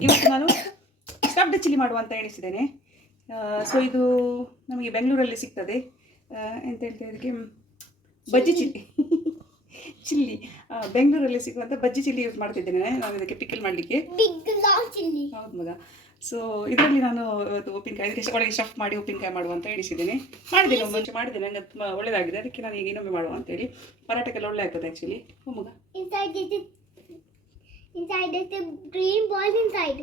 ಇವತ್ತು ನಾನು stuffed chilli ಮಾಡುವ ಅಂತ ಎಣಿಸಿದ್ದೇನೆ. ಸೊ ಇದು ನಮಗೆ ಬೆಂಗಳೂರಲ್ಲಿ ಸಿಗ್ತದೆ. ಎಂತ ಹೇಳ್ತಾರೆ ಅದಕ್ಕೆ? ಬಜ್ಜಿ ಚಿಲ್ಲಿ. ಚಿಲ್ಲಿ. ಬೆಂಗಳೂರಲ್ಲಿ ಸಿಗುವಂಥ ಬಜ್ಜಿ ಚಿಲ್ಲಿ ಯೂಸ್ ಮಾಡ್ತಿದ್ದೇನೆ ನಾನು. ಇದಕ್ಕೆ ಪಿಕಲ್ ಮಾಡಲಿಕ್ಕೆ. ಹೌದು ಮಗ. ಸೊ ಇದರಲ್ಲಿ ನಾನು ಇವತ್ತು ಉಪ್ಪಿನಕಾಯಿ ಇದಕ್ಕೆ ಒಳಗೆ ಸ್ಟಫ್ ಮಾಡಿ ಉಪ್ಪಿನಕಾಯಿ ಮಾಡುವ ಅಂತ ಎಣಿಸಿದ್ದೇನೆ. ಮಾಡಿದ್ದೇನೆ ಮುಂಚೆ ಮಾಡಿದ್ದೇನೆ. ನಂಗೆ ತುಂಬ ಒಳ್ಳೆಯದಾಗಿದೆ ಅದಕ್ಕೆ ನಾನು ಈಗ ಇನ್ನೊಮ್ಮೆ ಮಾಡುವ ಅಂತೇಳಿ ಪರಾಟಕ್ಕೆಲ್ಲ ಒಳ್ಳೆ ಆಗ್ತದೆ ಆ್ಯಕ್ಚುಲಿ ಹ್ಞೂ ಮಗ. Inside is the green ball inside.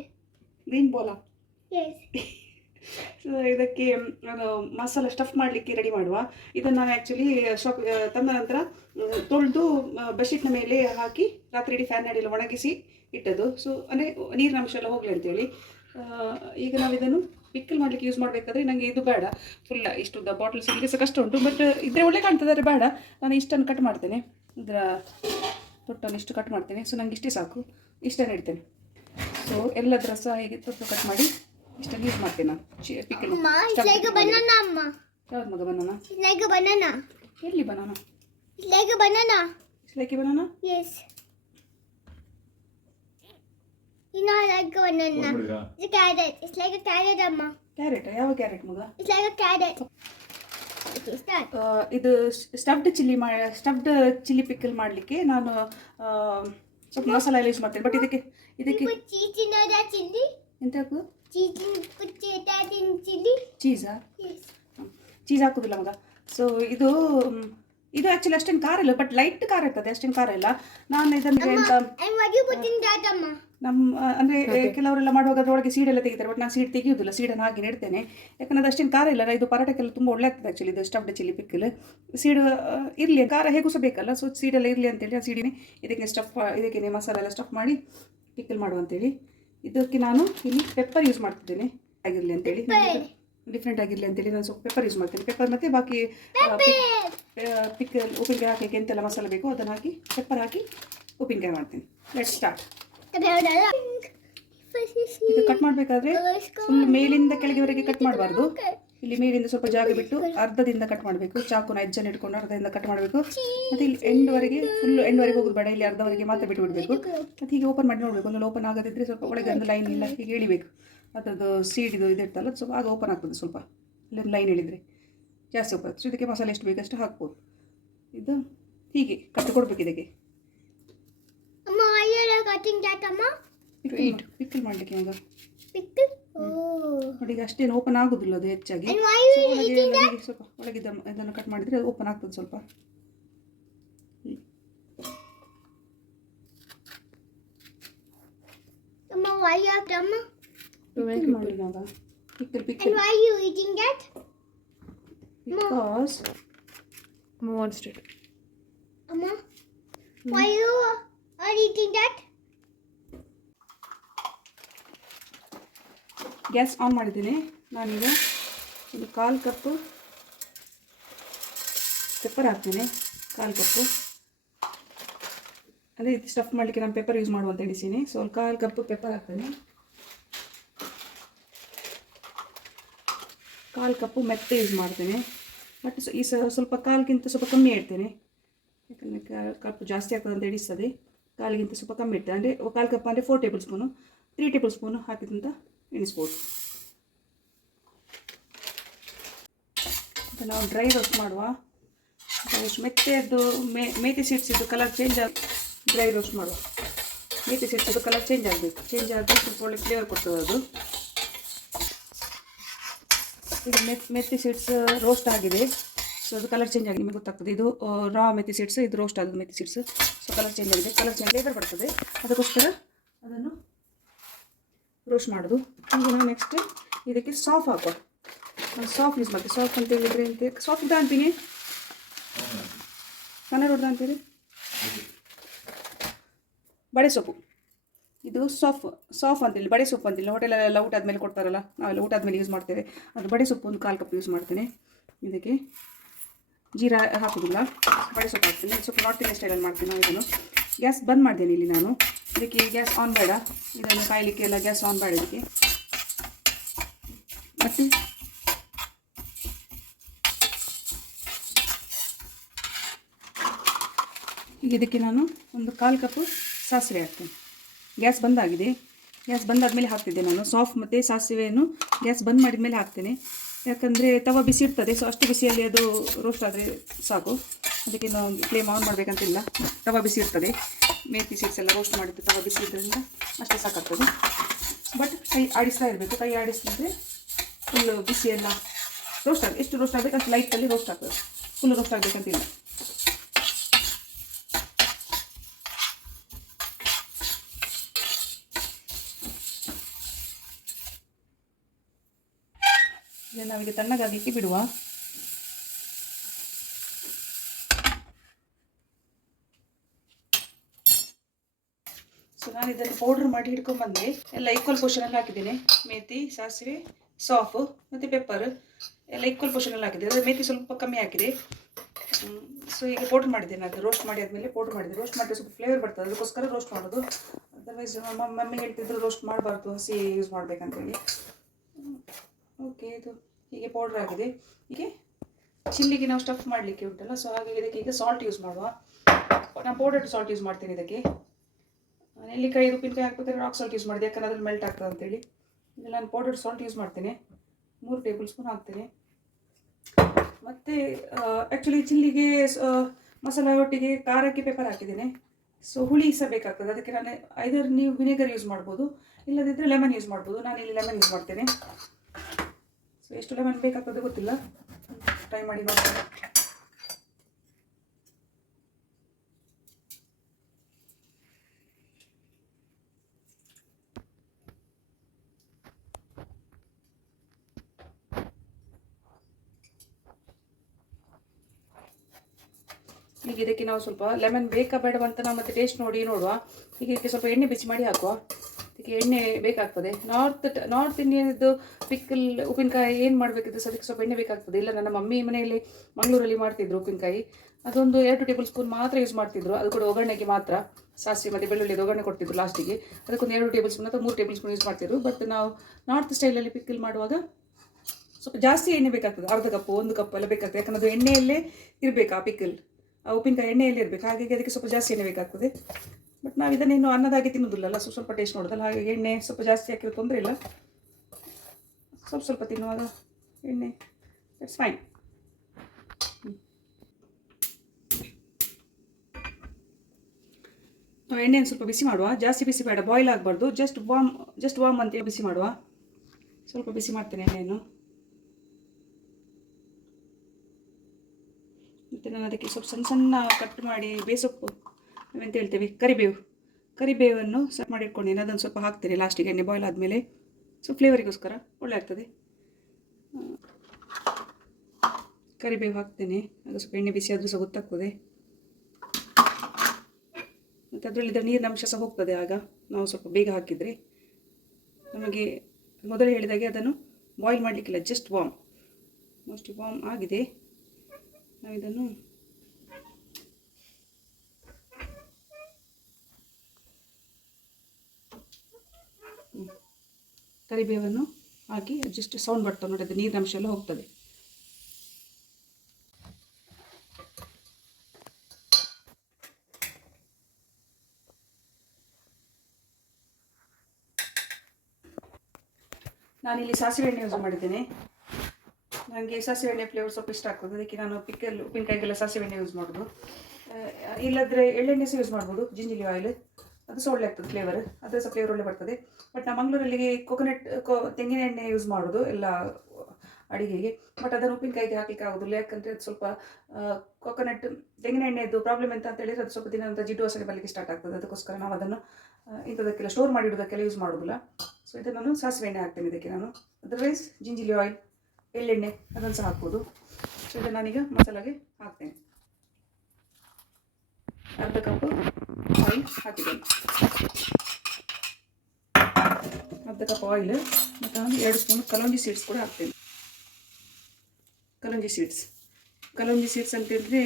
Green Bola yes. So ಇದಕ್ಕೆ ನಾನು ಮಸಾಲ ಸ್ಟಫ್ ಮಾಡಲಿಕ್ಕೆ ರೆಡಿ ಮಾಡುವ. ಇದನ್ನು ನಾನು ಆ್ಯಕ್ಚುಲಿ ಶಾಪ್ ತಂದ ನಂತರ ತೊಳೆದು ಬೆಡ್ಶೀಟ್ನ ಮೇಲೆ ಹಾಕಿ ರಾತ್ರಿ ಇಡೀ ಫ್ಯಾನ್ ಅಡಿಯಲ್ಲಿ ಒಣಗಿಸಿ ಇಟ್ಟದ್ದು. ಸೊ ಅಂದರೆ ನೀರಿನ ಅಂಶ ಎಲ್ಲ ಹೋಗಲಿ ಅಂತೇಳಿ ಆ, ಈಗ ನಾವು ಇದನ್ನು ಪಿಕ್ಕಲ್ ಮಾಡಲಿಕ್ಕೆ ಯೂಸ್ ಮಾಡಬೇಕಾದ್ರೆ ನನಗೆ ಇದು ಬೇಡ. ಫುಲ್ ಇಷ್ಟು ಬಾಟಲ್ ಸಿಗಲಿಕ್ಕೆ ಸಹ ಕಷ್ಟ ಉಂಟು. ಬಟ್ ಇದ್ರೆ ಒಳ್ಳೆ ಕಾಣ್ತದೆ ಆದರೆ ಬೇಡ. ನಾನು ಇಷ್ಟನ್ನು ಕಟ್ ಮಾಡ್ತೇನೆ. ಇದರ ಟೊಟ್ಟನೆ ಇಷ್ಟು ಕಟ್ ಮಾಡ್ತೀನಿ. ಸೊ ನಂಗೆ ಇಷ್ಟೇ ಸಾಕು. ಇಷ್ಟೇ ಡೆರ್ತೀನಿ ಸೊ ಎಲ್ಲ ಸಹ ಹೇಗೆ ಸೋ ಕಟ್ ಮಾಡಿ ಇಷ್ಟಾಗಿ ಯೂಸ್ ಮಾಡ್ತೇನೆ ನಾನು. ಮಗ it like banana like it is like it carrot ಅಮ್ಮ. ಕ್ಯಾರೆಟ್ ಕ್ಯಾರೆಟ್ ಮಗ? ಇಟ್ಸ್ ಲೈಕ್ ಕ್ಯಾರೆಟ್ ಇದು ಸ್ಟಫ್ಡ್ ಚಿಲ್ಲಿ ಮಾ ಸ್ಟಫ್ಡ್ ಚಿಲ್ಲಿ ಪಿಕಲ್ ಮಾಡಲಿಕ್ಕೆ ನಾನು ಸ್ವಲ್ಪ ಮಸಾಲ ಎಲ್ಲ ಯೂಸ್ ಮಾಡ್ತೇನೆ. ಬಟ್ ಇದಕ್ಕೆ ಇದಕ್ಕೆ put cheese in that chili. ಎಂತ ಹಾಕು Cheese in, put that in chili. ಚೀಸಾ. ಚೀಸ್ ಹಾಕುದಿಲ್ಲ ಮಗ. ಸೊ ಇದು ಇದು ಆ್ಯಕ್ಚುಲಿ ಅಷ್ಟೇನು ಖಾರ ಇಲ್ಲ ಬಟ್ ಲೈಟ್ ಖಾರ ಇರ್ತದೆ ಅಷ್ಟೇನು ಖಾರ ಇಲ್ಲ. ನಾನು ಇದನ್ನು ನಮ್ಮ ಅಂದರೆ ಕೆಲವರೆಲ್ಲ ಮಾಡುವಾಗ ಅದರೊಳಗೆ ಸೀಡೆಲ್ಲ ತೆಗಿತಾರೆ ಬಟ್ ನಾನು ಸೀಡ್ ತೆಗೆಯೋದಿಲ್ಲ ಸೀಡನ್ನು ಹಾಗೆ ನೆಡ್ತೇನೆ. ಯಾಕಂದ್ರೆ ಅದು ಅಷ್ಟೇನು ಖಾರ ಇಲ್ಲ ಇದು ಪರಾಟಕ್ಕೆಲ್ಲ ತುಂಬ ಒಳ್ಳೆ ಆಗ್ತದೆ ಆ್ಯಕ್ಚುಲಿ ಇದು ಸ್ಟಫ್ಡ್ ಚಿಲ್ಲಿ ಪಿಕ್ಕಲ್ ಸೀಡು ಇರಲಿ ಖಾರ ಹೇಗೂ ಸಹ ಬೇಕಲ್ಲ ಸೊ ಸೀಡೆಲ್ಲ ಇರಲಿ ಅಂತೇಳಿ ಆ ಸೀಡಿನೇ ಇದಕ್ಕೆ ಸ್ಟಫ್ ಇದಕ್ಕೆ ಮಸಾಲೆ ಎಲ್ಲ ಸ್ಟಫ್ ಮಾಡಿ ಪಿಕ್ಕಲ್ ಮಾಡು ಅಂತೇಳಿ. ಇದಕ್ಕೆ ನಾನು ಇಲ್ಲಿ ಪೆಪ್ಪರ್ ಯೂಸ್ ಮಾಡ್ತಿದ್ದೇನೆ. ಆಗಿರಲಿ ಅಂತೇಳಿ. ಡಿಫ್ರೆಂಟ್ ಆಗಿರಲಿ ಅಂತೇಳಿ ನಾನು ಸ್ವಲ್ಪ ಪೆಪ್ಪರ್ ಯೂಸ್ ಮಾಡ್ತೇನೆ. ಪೆಪ್ಪರ್ ಮತ್ತು ಬಾಕಿ ಪಿಕ್ಕಲ್ ಉಪ್ಪಿನಕಾಯಿ ಹಾಕಲಿಕ್ಕೆ ಎಂತೆಲ್ಲ ಮಸಾಲೆ ಬೇಕೋ ಅದನ್ನು ಹಾಕಿ ಪೆಪ್ಪರ್ ಹಾಕಿ ಉಪ್ಪಿನಕಾಯಿ ಮಾಡ್ತೀನಿ. Let start. ಇದು ಕಟ್ ಮಾಡಬೇಕಾದ್ರೆ ಮೇಲಿಂದ ಕೆಳಗೆವರೆಗೆ ಕಟ್ ಮಾಡಬಾರ್ದು. ಇಲ್ಲಿ ಮೇಲಿಂದ ಸ್ವಲ್ಪ ಜಾಗ ಬಿಟ್ಟು ಅರ್ಧದಿಂದ ಕಟ್ ಮಾಡಬೇಕು. ಚಾಕುನ ಎಜ್ಜನ್ನು ಇಟ್ಕೊಂಡು ಅರ್ಧದಿಂದ ಕಟ್ ಮಾಡಬೇಕು. ಮತ್ತೆ ಇಲ್ಲಿ ಎಂಡ್ವರೆಗೆ ಫುಲ್ ಎಂಡ್ವರೆಗೆ ಹೋಗೋದು ಬೇಡ. ಇಲ್ಲಿ ಅರ್ಧವರೆಗೆ ಮಾತ್ರ ಬಿಟ್ಟು ಬಿಡಬೇಕು ಮತ್ತೆ ಹೀಗೆ ಓಪನ್ ಮಾಡಿ ನೋಡಬೇಕು. ಒಂದು ಓಪನ್ ಆಗದಿದ್ರೆ ಸ್ವಲ್ಪ ಒಳಗೆ ಒಂದು ಲೈನ್ ಇಲ್ಲ. ಹೀಗೆ ಎಳಿಬೇಕು. ಅದ್ರದ್ದು ಸೀಡ್ ಇದು ಇದಿರ್ತಲ್ಲ ಸ್ವಲ್ಪ ಆಗ ಓಪನ್ ಆಗ್ತದೆ ಸ್ವಲ್ಪ. ಇಲ್ಲಿ ಲೈನ್ ಹೇಳಿದ್ರೆ ಜಾಸ್ತಿ ಓಪನ್ ಆಗ್ತದೆ. ಇದಕ್ಕೆ ಮಸಾಲೆ ಎಷ್ಟು ಬೇಕಷ್ಟು ಹಾಕ್ಬೋದು. ಇದು ಹೀಗೆ ಕಟ್ ಕೊಡ್ಬೇಕು ಇದಕ್ಕೆ Amma, why you are cutting ಜಾಮ್ಮು bit pickle ಮಾಡ್ಕೀಂಗಾ ಪಿಕ್ಕಲ್ ಓ. ಹುಡುಗ ಅಷ್ಟೇನ್ ಓಪನ್ ಆಗೋದಿಲ್ಲ ಅದು ಹೆಚ್ಚಾಗಿ. ಸ್ವಲ್ಪ ಒಳಗೆ ಇದನ್ನ ಕಟ್ ಮಾಡಿದ್ರೆ ಅದು ಓಪನ್ ಆಗ್ತದೆ ಸ್ವಲ್ಪ. ಜಾಮ್ಮು ಲೈಯರ್ ಜಾಮ್ಮು bit pickle her eating that more more ಸ್ಟಿಡ್ ಅಮ್ಮ why you are eating that gas on ಮಾಡಿದ್ದೀನಿ. ನಾನೀಗ ಒಂದು ಕಾಲು ಕಪ್ಪು ಪೆಪ್ಪರ್ ಹಾಕ್ತೀನಿ. ಕಾಲು ಕಪ್ಪು. ಅದೇ ಇದು ಸ್ಟಫ್ ಮಾಡಲಿಕ್ಕೆ ನಾನು ಪೆಪ್ಪರ್ ಯೂಸ್ ಮಾಡುವಂತ ಎಣಿಸೀನಿ. ಸೊ ಒಂದು ಕಾಲು ಕಪ್ಪು ಪೆಪ್ಪರ್ ಹಾಕ್ತೀನಿ. ಕಾಲು ಕಪ್ಪು ಮೆತ್ತೆ ಯೂಸ್ ಮಾಡ್ತೀನಿ. ಬಟ್ ಈ ಸ್ವಲ್ಪ ಕಾಲ್ಗಿಂತ ಸ್ವಲ್ಪ ಕಮ್ಮಿ ಇಡ್ತೀನಿ. ಯಾಕಂದರೆ ಕಪ್ಪು ಜಾಸ್ತಿ ಆಗ್ತದೆ ಅಂತ ಎಣಿಸ್ತದೆ. ಕಾಲಿಗಿಂತ ಸ್ವಲ್ಪ ಕಮ್ಮಿ ಇಡ್ತೇನೆ. ಅಂದರೆ, ಕಾಲು ಕಪ್ ಅಂದರೆ four tablespoon three tablespoon ಹಾಕಿದಂತ ಎಣಿಸ್ಬೋದು ಮತ್ತು ನಾವು ಡ್ರೈ ರೋಸ್ಟ್ ಮಾಡುವ. ರೋಸ್ಟ್ ಮೆತ್ತೆಯದ್ದು ಮೇ ಮೇಥಿ ಸೀಡ್ಸ್ ಇದ್ದು ಕಲರ್ ಚೇಂಜ್ ಆಗಿ, ಡ್ರೈ ರೋಸ್ಟ್ ಮಾಡುವ. ಮೇಥಿ ಸೀಡ್ಸಿದ್ದು ಕಲರ್ ಚೇಂಜ್ ಆಗಬೇಕು. ಚೇಂಜ್ ಆದರೆ ಸ್ವಲ್ಪ ಒಳ್ಳೆ ಫ್ಲೇವರ್ ಕೊಡ್ತದೆ ಅದು. ಇದು ಮೆತ್ ಮೆತ್ತಿ ಸೀಡ್ಸ್ ರೋಸ್ಟ್ ಆಗಿದೆ. ಸೊ ಅದು ಕಲರ್ ಚೇಂಜ್ ಆಗಿದೆ. ನಿಮಗೆ ಗೊತ್ತಾಗ್ತದೆ. ಇದು ರಾ ಮೆತ್ತಿ ಸೀಡ್ಸ್ ಇದು ರೋಸ್ಟ್ ಆದ methi seeds so colour change ಆಗಿದೆ. ಕಲರ್ ಚೇಂಜ್ ಫ್ಲೇವರ್ ಬರ್ತದೆ. ಅದಕ್ಕೋಸ್ಕರ ಅದನ್ನು ರೋಸ್ಟ್ ಮಾಡೋದು. ಈಗ ನಾವು ನೆಕ್ಸ್ಟ್ ಇದಕ್ಕೆ ಸಾಫ್ ಹಾಕೋ. ನಾನು ಸಾಫ್ ಯೂಸ್ ಮಾಡ್ತೀನಿ ಸಾಫ್ ಅಂತ ಹೇಳಿದ್ರೆ ಅಂತ ಸಾಫ್ ಇದ್ದ ಅಂತೀನಿ? ಕನ್ನಡ ಹೊಡ್ದ ಅಂತೀರಿ? ಬಡೆ ಸೊಪ್ಪು. ಇದು ಸಾಫ್ ಸಾಫ್ ಅಂತಿಲ್ಲ, ಬಡೆ ಸೊಪ್ಪು ಅಂತಿಲ್ಲ. ಹೋಟೆಲಲ್ಲೆಲ್ಲ ಊಟ ಆದಮೇಲೆ ಕೊಡ್ತಾರಲ್ಲ, ನಾವೆಲ್ಲ ಊಟ ಆದಮೇಲೆ ಯೂಸ್ ಮಾಡ್ತೇವೆ. ಅದು ಬಡೆ ಸೊಪ್ಪು ಒಂದು ಕಾಲು ಕಪ್ ಯೂಸ್ ಮಾಡ್ತೀನಿ. ಇದಕ್ಕೆ ಜೀರಾ ಹಾಕೋದಿಲ್ಲ. ಬಡೆ ಸೊಪ್ಪು ಹಾಕ್ತೀನಿ. ಸ್ವಲ್ಪ ನಾರ್ತ್ ಇಂಡಿಯನ್ ಸ್ಟೈಲಲ್ಲಿ ಮಾಡ್ತೀನಿ ನಾನು ಇದನ್ನು. ಗ್ಯಾಸ್ ಬಂದ್ ಮಾಡ್ತೇನೆ ಇಲ್ಲಿ ನಾನು. ಇದಕ್ಕೆ ಗ್ಯಾಸ್ ಆನ್ ಬೇಡ. ಇದನ್ನು ಕಾಯಲಿಕ್ಕೆ ಎಲ್ಲ ಗ್ಯಾಸ್ ಆನ್ ಬೇಡ ಇದಕ್ಕೆ. ಮತ್ತು? ಈಗ ಇದಕ್ಕೆ ನಾನು ಒಂದು ಕಾಲು ಕಪ್ಪು ಸಾಸಿವೆ ಹಾಕ್ತೇನೆ. ಗ್ಯಾಸ್ ಬಂದಾಗಿದೆ ಗ್ಯಾಸ್ ಬಂದಾದ ಮೇಲೆ ಹಾಕ್ತಿದ್ದೆ ನಾನು. ಸಾಫ್ಟ್ ಮತ್ತು ಸಾಸಿವೆಯನ್ನು ಗ್ಯಾಸ್ ಬಂದ್ ಮಾಡಿದ ಮೇಲೆ ಹಾಕ್ತೇನೆ. ಯಾಕಂದರೆ ತವ ಬಿಸಿ ಇರ್ತದೆ ಸೊ ಅಷ್ಟು ಬಿಸಿಯಲ್ಲಿ ಅದು ರೋಸ್ಟ್ ಆದರೆ ಸಾಕು. ಅದಕ್ಕೆ ನಾವು ಫ್ಲೇಮ್ ಆನ್ ಮಾಡಬೇಕಂತಿಲ್ಲ. ತವ ಬಿಸಿ ಇರ್ತದೆ. ಮೇಥಿ ಸೀಡ್ಸ್ ಎಲ್ಲ ರೋಸ್ಟ್ ಮಾಡಿದ್ದು ತವ ಬಿಸಿ ಇದ್ದರಿಂದ ಅಷ್ಟೇ ಸಾಕಾಗ್ತದೆ. ಬಟ್ ಕೈ ಆಡಿಸ್ತಾ ಇರಬೇಕು. ಕೈ ಆಡಿಸ್ತಿದ್ರೆ ಫುಲ್ಲು ಬಿಸಿಯೆಲ್ಲ ರೋಸ್ಟ್ ಆಗ, ಎಷ್ಟು ರೋಸ್ಟ್ ಆಗಬೇಕು? ಅಷ್ಟು ಲೈಟಲ್ಲಿ ರೋಸ್ಟ್ ಆಗ್ತದೆ. ಫುಲ್ ರೋಸ್ಟ್ ಆಗಬೇಕಂತಿಲ್ಲ. ಇದನ್ನು ನಾವೀಗ ತಣ್ಣಗಾಗಲಿಕ್ಕೆ ಬಿಡುವ. ಸೊ ನಾನು ಇದನ್ನು ಪೌಡ್ರ್ ಮಾಡಿ ಹಿಡ್ಕೊಂಡ್ಬಂದೆ ಎಲ್ಲ ಈಕ್ವಲ್ ಪೋಷನಲ್ಲಿ ಹಾಕಿದ್ದೀನಿ. ಮೇಥಿ ಸಾಸಿವೆ ಸಾಫು ಮತ್ತು ಪೆಪ್ಪರ್ ಎಲ್ಲ ಈಕ್ವಲ್ ಪೋರ್ಷನಲ್ಲಿ ಹಾಕಿದೆ ಅದರ ಮೇತಿ ಸ್ವಲ್ಪ ಕಮ್ಮಿ ಹಾಕಿದೆ. ಸೊ ಈಗ ಪೌಡ್ರ್ ಮಾಡಿದ್ದೇನೆ. ಅದು ರೋಸ್ಟ್ ಮಾಡಿ ಆದಮೇಲೆ ಪೌಡ್ರ್ ಮಾಡಿದೆ. ರೋಸ್ಟ್ ಮಾಡಿದ್ರೆ ಸ್ವಲ್ಪ ಫ್ಲೇವರ್ ಬರ್ತದೆ. ಅದಕ್ಕೋಸ್ಕರ ರೋಸ್ಟ್ ಮಾಡೋದು. ಅದರ್ವೈಸ್ ಮಮ್ಮಿ ಹೇಳ್ತಿದ್ರು ರೋಸ್ಟ್ ಮಾಡಬಾರ್ದು. ಹಸಿ ಯೂಸ್ ಮಾಡಬೇಕಂತೇಳಿ. ಓಕೆ, ಇದು ಹೀಗೆ ಪೌಡ್ರ್ ಆಗಿದೆ. ಹೀಗೆ ಚಿಲ್ಲಿಗೆ ನಾವು ಸ್ಟಫ್ ಮಾಡಲಿಕ್ಕೆ ಉಂಟಲ್ಲ ಸೊ ಹಾಗಾಗಿ ಇದಕ್ಕೆ ಈಗ ಸಾಲ್ಟ್ ಯೂಸ್ ಮಾಡುವ. ನಾನು ಪೌಡರ್ ಸಾಲ್ಟ್ ಯೂಸ್ ಮಾಡ್ತೀನಿ ಇದಕ್ಕೆ. ನೆಲ್ಲಿಕಾಯಿ ಉಪ್ಪಿನಕಾಯಿ ಹಾಕ್ಬೇಕಾದ್ರೆ ರಾಕ್ ಸಾಲ್ಟ್ ಯೂಸ್ ಮಾಡಿದೆ, ಯಾಕಂದ್ರೆ ಅದ್ರಲ್ಲಿ ಮೆಲ್ಟ್ ಆಗ್ತದೆ ಅಂತೇಳಿ. ಈಗ ನಾನು ಪೌಡರ್ ಸಾಲ್ಟ್ ಯೂಸ್ ಮಾಡ್ತೇನೆ. ಮೂರು ಟೇಬಲ್ ಸ್ಪೂನ್ ಹಾಕ್ತೇನೆ. ಮತ್ತು ಆ್ಯಕ್ಚುಲಿ ಚಿಲ್ಲಿಗೆ ಮಸಾಲ ಒಟ್ಟಿಗೆ ಖಾರಕ್ಕೆ ಪೇಪರ್ ಹಾಕಿದ್ದೇನೆ. ಸೊ ಹುಳಿ ಸಹ ಬೇಕಾಗ್ತದೆ. ಅದಕ್ಕೆ ನಾನು ಐದರ್ ನೀವು ವಿನೆಗರ್ ಯೂಸ್ ಮಾಡ್ಬೋದು ಇಲ್ಲದಿದ್ದರೆ ಲೆಮನ್ ಯೂಸ್ ಮಾಡ್ಬೋದು. ನಾನು ಇಲ್ಲಿ ಲೆಮನ್ ಯೂಸ್ ಮಾಡ್ತೇನೆ. ಸೊ ಎಷ್ಟು ಲೆಮನ್ ಬೇಕಾಗ್ತದೆ ಗೊತ್ತಿಲ್ಲ. ಟ್ರೈ ಮಾಡಿ ನೋಡ್ತೇನೆ. ಈಗ ಇದಕ್ಕೆ ನಾವು ಸ್ವಲ್ಪ ಲೆಮನ್ ಬೇಕಾ ಬೇಡವಾ ಅಂತ ನಾವು ಮತ್ತೆ ಟೇಸ್ಟ್ ನೋಡಿ ನೋಡುವ. ಈಗ ಇದಕ್ಕೆ ಸ್ವಲ್ಪ ಎಣ್ಣೆ ಬಿಸಿ ಮಾಡಿ ಹಾಕುವ. ಇದಕ್ಕೆ ಎಣ್ಣೆ ಬೇಕಾಗ್ತದೆ. ನಾರ್ತ್ ನಾರ್ತ್ ಇಂಡಿಯನ್ದು ಪಿಕ್ಕಲ್ ಉಪ್ಪಿನಕಾಯಿ ಏನು ಮಾಡಬೇಕಿದ್ರೆ ಸ್ವಲ್ಪ ಸ್ವಲ್ಪ ಎಣ್ಣೆ ಬೇಕಾಗ್ತದೆ. ಇಲ್ಲ, ನನ್ನ ಮಮ್ಮಿ ಮನೆಯಲ್ಲಿ ಮಂಗಳೂರಲ್ಲಿ ಮಾಡ್ತಿದ್ರು ಉಪ್ಪಿನಕಾಯಿ. ಅದೊಂದು ಎರಡು ಟೇಬಲ್ ಸ್ಪೂನ್ ಮಾತ್ರ ಯೂಸ್ ಮಾಡ್ತಿದ್ರು. ಅದು ಕೂಡ ಒಗ್ಗರಣೆಗೆ ಮಾತ್ರ. ಸಾಸಿವೆ ಮತ್ತು ಬೆಳ್ಳುಳ್ಳಿ ಒಗ್ಗರಣೆ ಕೊಡ್ತಿದ್ರು ಲಾಸ್ಟಿಗೆ ಅದಕ್ಕೊಂದು ಎರಡು ಟೇಬಲ್ ಸ್ಪೂನ್ ಅಥವಾ ಮೂರು ಟೇಬಲ್ ಸ್ಪೂನ್ ಯೂಸ್ ಮಾಡ್ತಿದ್ರು. ಬಟ್ ನಾವು ನಾರ್ತ್ ಸ್ಟೈಲಲ್ಲಿ ಪಿಕ್ಕಲ್ ಮಾಡುವಾಗ ಸ್ವಲ್ಪ ಜಾಸ್ತಿ ಎಣ್ಣೆ ಬೇಕಾಗ್ತದೆ. ಅರ್ಧ ಕಪ್ಪು, ಒಂದು ಕಪ್ ಎಲ್ಲ ಬೇಕಾಗ್ತದೆ. ಯಾಕಂದ್ರೆ ಅದು ಎಣ್ಣೆಯಲ್ಲೇ ಇರಬೇಕು ಆ ಪಿಕ್ಕಲ್ ಆ ಉಪ್ಪಿನಕಾಯಿ ಎಣ್ಣೆಯಲ್ಲಿ ಇರಬೇಕು. ಹಾಗಾಗಿ ಅದಕ್ಕೆ ಸ್ವಲ್ಪ ಜಾಸ್ತಿ ಎಣ್ಣೆ ಬೇಕಾಗ್ತದೆ. ಬಟ್ ನಾವು ಇದನ್ನೇನು ಅನ್ನದಾಗಿ ತಿನ್ನೋದಿಲ್ಲಲ್ಲ ಸ್ವಲ್ಪ ಸ್ವಲ್ಪ ಟೇಸ್ಟ್ ನೋಡೋದಲ್ಲ. ಹಾಗೆ ಎಣ್ಣೆ ಸ್ವಲ್ಪ ಜಾಸ್ತಿ ಹಾಕಿರೋ ತೊಂದರೆ ಇಲ್ಲ. ಸ್ವಲ್ಪ ಸ್ವಲ್ಪ ತಿನ್ನುವಾಗ ಎಣ್ಣೆ ಇಟ್ಸ್ ಫೈನ್ ನಾವು ಎಣ್ಣೆಯನ್ನು ಸ್ವಲ್ಪ ಬಿಸಿ ಮಾಡುವ. ಜಾಸ್ತಿ ಬಿಸಿ ಬೇಡ ಬಾಯ್ಲ್ ಆಗಬಾರ್ದು. ಜಸ್ಟ್ ವಾಮ್ ಜಸ್ಟ್ ವಾಮ್ ಅಂತೇಳಿ ಬಿಸಿ ಮಾಡುವ. ಸ್ವಲ್ಪ ಬಿಸಿ ಮಾಡ್ತೇನೆ ಎಣ್ಣೆಯನ್ನು. ಮತ್ತು ನಾನು ಅದಕ್ಕೆ ಸ್ವಲ್ಪ ಸಣ್ಣ ಸಣ್ಣ ಕಟ್ ಮಾಡಿ ಬೇಸೊಪ್ಪು. ನಾವೆಂತ ಹೇಳ್ತೇವೆ? ಕರಿಬೇವು. ಕರಿಬೇವನ್ನು ಸಟ್ ಮಾಡಿ ಇಟ್ಕೊಂಡಿದ್ದೀನಿ ಅದನ್ನು ಸ್ವಲ್ಪ ಹಾಕ್ತೀರಿ ಲಾಸ್ಟಿಗೆ ಎಣ್ಣೆ ಬಾಯ್ಲ್ ಆದಮೇಲೆ. ಸೊ ಫ್ಲೇವರಿಗೋಸ್ಕರ ಒಳ್ಳೆ ಆಗ್ತದೆ. ಕರಿಬೇವು ಹಾಕ್ತೇನೆ. ಅದು ಸ್ವಲ್ಪ ಎಣ್ಣೆ ಬಿಸಿ ಆದರೂ ಸಹ ಗೊತ್ತಾಗ್ತದೆ. ಮತ್ತು ಅದರಲ್ಲಿದ್ದ ನೀರಿನ ಅಂಶ ಸಹ ಹೋಗ್ತದೆ ಆಗ. ನಾವು ಸ್ವಲ್ಪ ಬೇಗ ಹಾಕಿದರೆ. ನಮಗೆ ಮೊದಲು ಹೇಳಿದಾಗೆ ಅದನ್ನು ಬಾಯ್ಲ್ ಮಾಡಲಿಕ್ಕಿಲ್ಲ ಜಸ್ಟ್ ವಾಮ್ ಮೋಸ್ಟ್ ವಾಮ್ ಆಗಿದೆ. ನಾವು ಇದನ್ನು ಕರಿಬೇವನ್ನು ಹಾಕಿ ಜಸ್ಟ್ ಸೌಂಡ್ ಬರ್ತದೆ ನೋಡಿ ಅದು ನೀರಿನ ಅಂಶ ಎಲ್ಲ ಹೋಗ್ತದೆ. ನಾನಿಲ್ಲಿ ಸಾಸಿವೆ ಎಣ್ಣೆ ಯೂಸ್ ಮಾಡಿದ್ದೇನೆ. ನನಗೆ ಸಾಸಿವೆ ಎಣ್ಣೆ ಫ್ಲೇವರ್ ಸ್ವಲ್ಪ ಇಷ್ಟ ಆಗ್ತದೆ, ಅದಕ್ಕೆ ನಾನು ಪಿಕ್ಕಲ್ ಉಪ್ಪಿನಕಾಯಿಗೆಲ್ಲ ಸಾಸಿವೆ ಎಣ್ಣೆ ಯೂಸ್ ಮಾಡೋದು ಇಲ್ಲದ್ರೆ ಎಳ್ಳೆಣ್ಣೆ ಸಹ ಯೂಸ್ ಮಾಡ್ಬೋದು ಜಿಂಜಿಲಿ ಆಯಿಲ್ ಅದು ಸಹ ಒಳ್ಳೆ ಆಗ್ತದೆ ಫ್ಲೇವರ್ ಅದು ಸಹ ಫ್ಲೇವರ್ ಒಳ್ಳೆ ಬರ್ತದೆ. ಬಟ್ ನಾವು ಮಂಗಳೂರಲ್ಲಿ ಕೊಕೊನಟ್ ಕೊ, ತೆಂಗಿನ ಎಣ್ಣೆ ಯೂಸ್ ಮಾಡೋದು, ಎಲ್ಲ ಅಡಿಗೆಗೆ. ಬಟ್ ಅದನ್ನು ಉಪ್ಪಿನಕಾಯಿಗೆ ಹಾಕಲಿಕ್ಕೆ ಆಗೋದಿಲ್ಲ. ಯಾಕಂದರೆ ಅದು ಸ್ವಲ್ಪ ಕೊಕೊನಟ್ ತೆಂಗಿನ ಎಣ್ಣೆದು ಪ್ರಾಬ್ಲಮ್ ಅಂತ ಹೇಳಿದ್ರೆ ಅದು ಸ್ವಲ್ಪ ದಿನ ಅಂತ ಜಿಡ್ಡು ವಾಸನೆ ಬರಲಿಕ್ಕೆ ಸ್ಟಾರ್ಟ್ ಆಗ್ತದೆ. ಅದಕ್ಕೋಸ್ಕರ ನಾವು ಅದನ್ನು ಇಂಥದಕ್ಕೆಲ್ಲ ಸ್ಟೋರ್ ಮಾಡಿ ಇಡೋದಕ್ಕೆಲ್ಲ ಯೂಸ್ ಮಾಡೋದಿಲ್ಲ. ಸೊ ಇದನ್ನು ನಾನು ಸಾಸಿವೆ ಎಣ್ಣೆ ಹಾಕ್ತೇನೆ ಇದಕ್ಕೆ ನಾನು. ಅದರ್ವೈಸ್ ಜಿಂಜಿಲಿ ಆಯಿಲ್ ಎಳ್ಳೆಣ್ಣೆ, ಅದನ್ನು ಸಹ ಹಾಕ್ಬೋದು. ಸೊ ಇದನ್ನು ನಾನೀಗ ಮಸಾಲಾಗೆ ಹಾಕ್ತೇನೆ. ಅರ್ಧ ಕಪ್ ಆಯಿಲ್ ಹಾಕಿದ್ದೇನೆ ಅರ್ಧ ಕಪ್ ಆಯಿಲ್ ಮತ್ತು ಒಂದು ಎರಡು ಸ್ಪೂನ್ ಕಲೊಂಜಿ ಸೀಡ್ಸ್ ಕೂಡ ಹಾಕ್ತೇನೆ. ಕಲೊಂಜಿ ಸೀಡ್ಸ್ ಕಲೊಂಜಿ ಸೀಡ್ಸ್ ಅಂತ ಹೇಳಿದ್ರೆ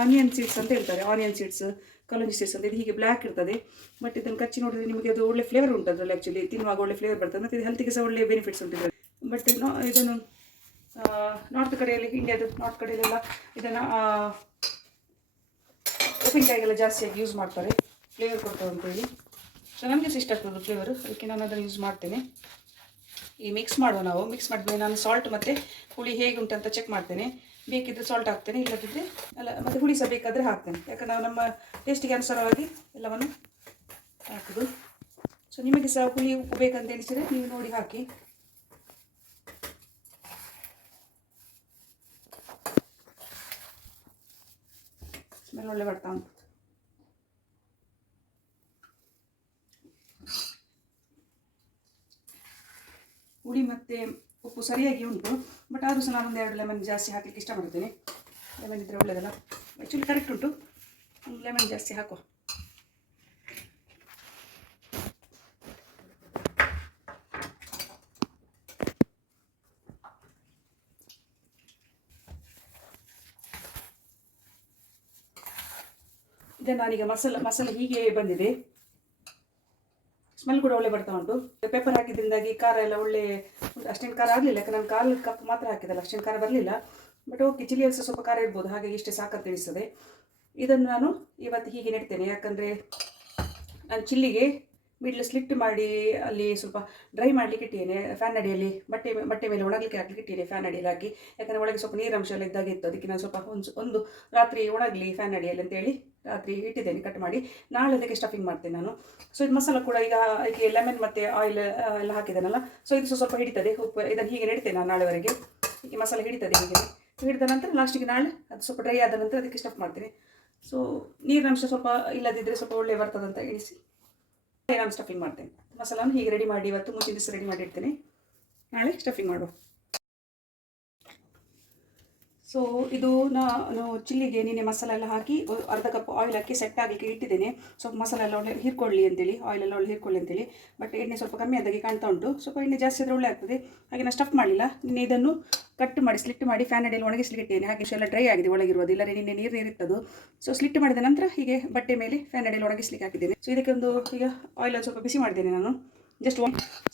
ಆನಿಯನ್ ಸೀಡ್ಸ್ ಅಂತ ಹೇಳ್ತಾರೆ. ಆನಿಯನ್ ಸೀಡ್ಸ್ ಕಲೊಂಜಿ ಸೀಡ್ಸ್ ಅಂತ ಇದು ಹೀಗೆ ಬ್ಲ್ಯಾಕ್ ಇರ್ತದೆ. ಬಟ್ ಇದನ್ನು ಕಚ್ಚಿ ನೋಡಿದ್ರೆ ನಿಮಗೆ ಅದು ಒಳ್ಳೆ ಫ್ಲೇವರ್ ಉಂಟು ಅದರಲ್ಲಿ ಆ್ಯಕ್ಚುಲಿ ತಿನ್ನುವಾಗ ಒಳ್ಳೆ ಫ್ಲೇವರ್ ಬರ್ತದೆ. ಮತ್ತು ಇದು ಹೆಲ್ತಿಗೆ ಸಹ ಒಳ್ಳೆ ಬೆನಿಫಿಟ್ಸ್ ಉಂಟು ಬಟ್ ಇದನ್ನು ನಾರ್ತ್ ಕಡೆಯಲ್ಲಿ ಇಂಡಿಯಾದ ನಾರ್ತ್ ಕಡೆಯಲ್ಲೆಲ್ಲ ಇದನ್ನು ಉಪ್ಪಿನಕಾಯಿಗೆಲ್ಲ ಜಾಸ್ತಿಯಾಗಿ ಯೂಸ್ ಮಾಡ್ತಾರೆ. ಫ್ಲೇವರ್ ಕೊಡ್ತಾವೆ ಅಂತೇಳಿ ಸೊ ನಮಗೆ ಇಷ್ಟ ಆಗ್ತದೆ ಫ್ಲೇವರು ಅದಕ್ಕೆ ನಾನು ಅದನ್ನು ಯೂಸ್ ಮಾಡ್ತೇನೆ. ಈ ಮಿಕ್ಸ್ ಮಾಡುವ ನಾವು. ಮಿಕ್ಸ್ ಮಾಡಿದ್ಮೇಲೆ ನಾನು ಸಾಲ್ಟ್ ಮತ್ತು ಹುಳಿ ಹೇಗೆ ಉಂಟಂತ ಚೆಕ್ ಮಾಡ್ತೇನೆ. ಬೇಕಿದ್ದರೆ ಸಾಲ್ಟ್ ಹಾಕ್ತೇನೆ ಇಲ್ಲದಿದ್ದರೆ ಅಲ್ಲ, ಮತ್ತು ಹುಳಿ ಸಹ ಬೇಕಾದರೆ ಹಾಕ್ತೇನೆ. ಯಾಕಂದರೆ ನಾವು ನಮ್ಮ ಟೇಸ್ಟಿಗೆ ಅನುಸಾರವಾಗಿ ಎಲ್ಲವನ್ನು ಹಾಕೋದು. ಸೊ ನಿಮಗೆ ಸಹ ಹುಳಿ ಉಪ್ಪು ಬೇಕಂತ ಎಣಿಸಿದರೆ ನೀವು ನೋಡಿ ಹಾಕಿ. ಒಳ್ಳೆ ಬರ್ತಾ ಉಂಟು. ಹುಳಿ ಮತ್ತು ಉಪ್ಪು ಸರಿಯಾಗಿ ಉಂಟು. ಬಟ್ ಆದರೂ ಸಹ ನಾನು ಒಂದು ಎರಡು ಲೆಮನ್ ಜಾಸ್ತಿ ಹಾಕಲಿಕ್ಕೆ ಇಷ್ಟಪಡ್ತೇನೆ ಲೆಮನ್ ಇದ್ದರೆ ಒಳ್ಳೆಯದಲ್ಲ ಆ್ಯಕ್ಚುಲಿ ಕರೆಕ್ಟ್ ಉಂಟು. ಲೆಮನ್ ಜಾಸ್ತಿ ಹಾಕುವ. ಇದನ್ನು ನಾನೀಗ ಮಸಾಲ, ಮಸಾಲೆ ಹೀಗೆ ಬಂದಿದೆ. ಸ್ಮೆಲ್ ಕೂಡ ಒಳ್ಳೆ ಬರ್ತಾ ಉಂಟು. ಪೇಪರ್ ಹಾಕಿದ್ರಿಂದಾಗಿ ಖಾರ ಎಲ್ಲ ಒಳ್ಳೆ ಅಷ್ಟೇನು ಖಾರ ಆಗಲಿಲ್ಲ ಯಾಕೆ ನಾನು ಕಾಲು ಕಪ್ ಮಾತ್ರ ಹಾಕಿದಲ್ಲ ಅಷ್ಟೇನು ಖಾರ ಬರಲಿಲ್ಲ. ಬಟ್ ಓಕೆ ಚಿಲಿ ಸಹ ಸ್ವಲ್ಪ ಖಾರ ಇರ್ಬೋದು ಹಾಗಾಗಿ ಇಷ್ಟೇ ಸಾಕಂತ ತಿಳಿಸ್ತದೆ ಇದನ್ನು ನಾನು ಇವತ್ತು ಹೀಗೆ ನೆಡ್ತೇನೆ, ಯಾಕಂದರೆ ನಾನು ಚಿಲ್ಲಿಗೆ ಮಿಡ್ಲ್ ಸ್ಲಿಟ್ ಮಾಡಿ, ಅಲ್ಲಿ ಸ್ವಲ್ಪ ಡ್ರೈ ಮಾಡಲಿಕ್ಕೆ ಇಟ್ಟಿದ್ದೇನೆ ಫ್ಯಾನ್ ಅಡಿಯಲ್ಲಿ. ಬಟ್ಟೆ ಬಟ್ಟೆ ಮೇಲೆ ಒಣಗಲಿಕ್ಕೆ ಹಾಕಲಿಕ್ಕೆ ಇಟ್ಟಿದ್ದೇನೆ ಫ್ಯಾನ್ ಅಡಿಯಲ್ಲಿ ಹಾಕಿ. ಯಾಕಂದರೆ ಒಳಗೆ ಸ್ವಲ್ಪ ನೀರಂಶ ಎಲ್ಲ ಇದ್ದಾಗಿತ್ತು ಅದಕ್ಕೆ ನಾನು ಸ್ವಲ್ಪ ಒಂದು ಒಂದು ರಾತ್ರಿ ಒಣಗಲಿ ಫ್ಯಾನ್ ಅಡಿಯಲ್ಲಿ ಅಂತೇಳಿ ರಾತ್ರಿ ಇಟ್ಟಿದ್ದೇನೆ ಕಟ್ ಮಾಡಿ. ನಾಳೆ ಅದಕ್ಕೆ ಸ್ಟಫಿಂಗ್ ಮಾಡ್ತೇನೆ ನಾನು. ಸೊ ಇದು ಮಸಾಲ ಕೂಡ ಈಗ ಅದಕ್ಕೆ ಲೆಮನ್ ಮತ್ತು ಆಯಿಲ್ ಎಲ್ಲ ಹಾಕಿದ್ದೇನಲ್ಲ ಸೊ ಇದು ಸ್ವಲ್ಪ ಹಿಡಿತದೆ. ಉಪ್ಪು, ಇದನ್ನು ಹೀಗೆ ನೆಡ್ತೇನೆ ನಾನು ನಾಳೆವರೆಗೆ. ಈ ಮಸಾಲ ಹಿಡಿತದೆ ಹೀಗೆ. ಹಿಡಿದ ನಂತರ ಲಾಸ್ಟಿಗೆ ನಾಳೆ ಅದು ಸ್ವಲ್ಪ ಡ್ರೈ ಆದ ನಂತರ ಅದಕ್ಕೆ ಸ್ಟಫ್ ಮಾಡ್ತೇನೆ. ಸೊ ನೀರಿನಂಶ ಸ್ವಲ್ಪ ಇಲ್ಲದಿದ್ದರೆ ಸ್ವಲ್ಪ ಒಳ್ಳೆ ಬರ್ತದಂತ ಎಣಿಸಿ. ನಾನು ಸ್ಟಫಿಂಗ್ ಮಾಡ್ತೇನೆ. ಮಸಾಲಾನು ಹೀಗೆ ರೆಡಿ ಮಾಡಿ ಇವತ್ತು ದಿವಸ ರೆಡಿ ಮಾಡಿರ್ತೇನೆ ನಾಳೆ ಸ್ಟಫಿಂಗ್ ಮಾಡುವ. ಸೊ ಇದು ನಾನು ಚಿಲ್ಲಿಗೆ ನಿನ್ನೆ ಮಸಾಲೆ ಎಲ್ಲ ಹಾಕಿ ಅರ್ಧ ಕಪ್ ಆಯಿಲ್ ಹಾಕಿ ಸೆಟ್ ಆಗಲಿಕ್ಕೆ ಇಟ್ಟಿದ್ದೇನೆ. ಸ್ವಲ್ಪ ಮಸಾಲೆ ಎಲ್ಲ ಒಳ್ಳೆ ಹೀರ್ಕೊಳ್ಳಿ ಅಂತೇಳಿ ಆಯಿಲ್ ಎಲ್ಲ ಒಳ್ಳೆ ಹೀರ್ಕೊಳ್ಳಿ ಅಂತೇಳಿ. ಬಟ್ ಎಣ್ಣೆ ಸ್ವಲ್ಪ ಕಮ್ಮಿ ಆದಾಗೆ ಕಾಣ್ತಾ ಉಂಟು. ಸ್ವಲ್ಪ ಎಣ್ಣೆ ಜಾಸ್ತಿ ಆದರೆ ಒಳ್ಳೆ ಆಗ್ತದೆ. ಹಾಗೆ ನಾನು ಸ್ಟಫ್ ಮಾಡಲಿಲ್ಲ. ನಿನ್ನೆ ಇದನ್ನು ಕಟ್ ಮಾಡಿ ಸ್ಲಿಟ್ ಮಾಡಿ ಫ್ಯಾನ್ ಅಡಿಯಲ್ಲಿ ಒಣಗಿಸ್ಲಿಕ್ಕಿಟ್ಟೇನೆ ಹಾಗೆ ಎಲ್ಲ ಡ್ರೈ ಆಗಿದೆ ಒಳಗಿರುವುದು. ಇಲ್ಲರೆ ನಿನ್ನೆ ನೀರು ನೀರಿತ್ತದು. ಸೊ ಸ್ಲಿಟ್ ಮಾಡಿದ ನಂತರ ಹೀಗೆ ಬಟ್ಟೆ ಮೇಲೆ ಫ್ಯಾನ್ ಅಡಿಯಲ್ಲಿ ಒಣಗಿಸ್ಲಿಕ್ಕೆ ಹಾಕಿದ್ದೇನೆ. ಸೊ ಇದಕ್ಕೆ ಒಂದು ಈಗ ಆಯಿಲ್ ಸ್ವಲ್ಪ ಬಿಸಿ ಮಾಡಿದ್ದೇನೆ ನಾನು. ಜಸ್ಟ್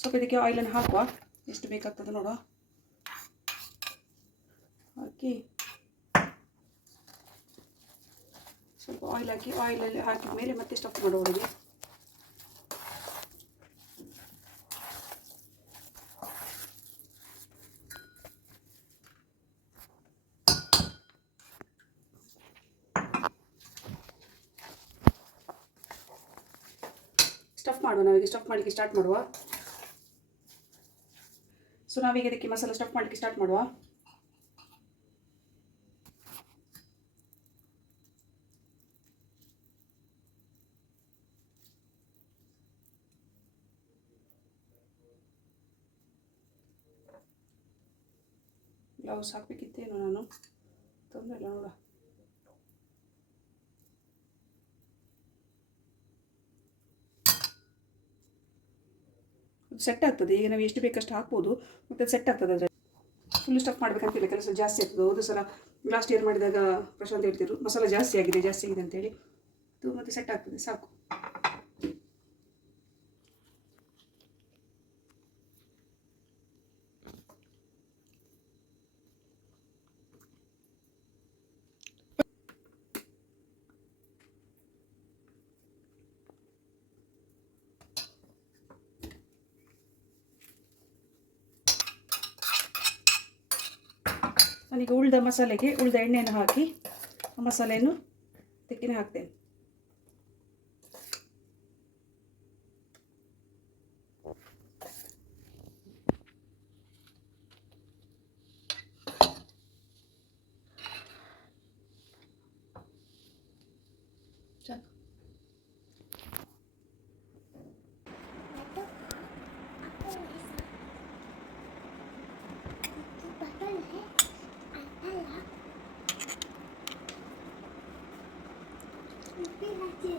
ಸ್ವಲ್ಪ ಇದಕ್ಕೆ ಆಯಿಲನ್ನು ಹಾಕುವ. ಎಷ್ಟು ಬೇಕಾಗ್ತದೆ ನೋಡುವ. ಹಾಕಿ ಸ್ವಲ್ಪ ಆಯಿಲ್ ಹಾಕಿ ಆಯಿಲಲ್ಲಿ ಹಾಕಿದ ಮೇಲೆ ಮತ್ತೆ ಸ್ಟಫ್ ಮಾಡೋ ಒಳಗೆ ಸ್ಟಫ್ ಮಾಡುವ, ನಾವೀಗ ಸ್ಟಫ್ ಮಾಡಲಿಕ್ಕೆ ಸ್ಟಾರ್ಟ್ ಮಾಡುವ. ಸೊ ನಾವೀಗ ಇದಕ್ಕೆ ಮಸಾಲ ಸ್ಟಫ್ ಮಾಡಲಿಕ್ಕೆ ಸ್ಟಾರ್ಟ್ ಮಾಡುವ. ಗ್ಲೌಸ್ ಹಾಕಬೇಕಿತ್ತೇನೋ ನಾನು ತೊಂದರೆ ಇಲ್ಲ ನೋಡ ಸೆಟ್ ಆಗ್ತದೆ. ಈಗ ನಾವು ಎಷ್ಟು ಬೇಕಷ್ಟು ಹಾಕ್ಬೋದು. ಮತ್ತು ಸೆಟ್ ಆಗ್ತದೆ ಅದರಲ್ಲಿ. ಫುಲ್ ಸ್ಟಫ್ ಮಾಡಬೇಕಂತಿಲ್ಲ ಕೆಲಸ ಜಾಸ್ತಿ ಆಗ್ತದೆ. ಹೋದ ಸಲ ಲಾಸ್ಟ್ ಇಯರ್ ಮಾಡಿದಾಗ ಪ್ರಶಾಂತ್ ಹೇಳ್ತಿದ್ರು, ಮಸಾಲ ಜಾಸ್ತಿ ಆಗಿದೆ ಜಾಸ್ತಿ ಆಗಿದೆ ಅಂತೇಳಿ. ಮತ್ತೆ ಸೆಟ್ ಆಗ್ತದೆ. ಸಾಕು. ಉಳ್ದ ಮಸಾಲೆಗೆ ಉಳಿದ ಎಣ್ಣೆಯನ್ನು ಹಾಕಿ ಆ ಮಸಾಲೆಯನ್ನು ತೆಕ್ಕಿನ ಹಾಕ್ತೇನೆ. 对